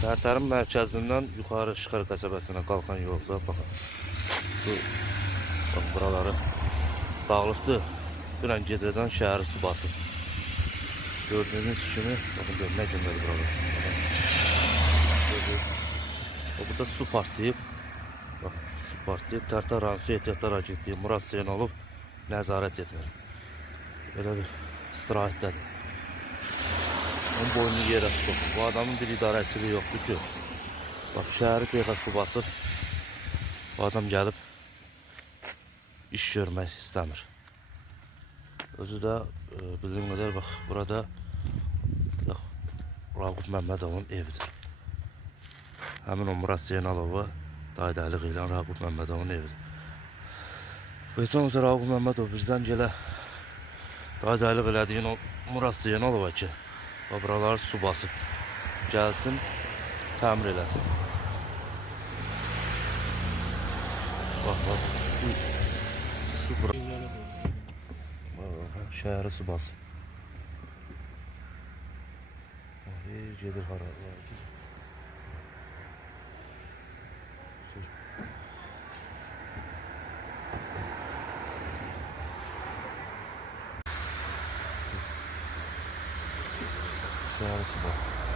Tərtərin mərkəzindən yuxarı Şıxar qəsəbəsinə qalxan yolda baxın. Su, bax buraları dağlıqdır. Dünən gecədən şəhəri su basıb. Gördüğünüz kimi, bakın gör nə günlər buralar. Burada su partlayıb. Bax, su partlayıb. Tərtər rayon su ehtiyatlar agentliyi Murad Zeynalov nəzarət etmir. Belə bir istirahətdədir. Onun boynunu yerə tutub. Bu adamın bir idarəçiliyi yoxdur ki. Bax, şəhəri texə su basıb. Bu adam gəlib iş görmək istəmir. Özü də bildiyim qədər bax, burada Raqub Məmmədovun evidir. Həmin o Murad Zeynalova daydayılıq edən Raqub Məmmədovun evidir. Heç olmasa Raqub Məmmədov bizdən gələ daydayılıq elədiyin o Murad Zeynalova ki, buraları su basıb. Gəlsin, təmir eləsin. Bax, bax. Su bura. Şəhəri su basıb. Gedir hara. Şəhəri su basıb.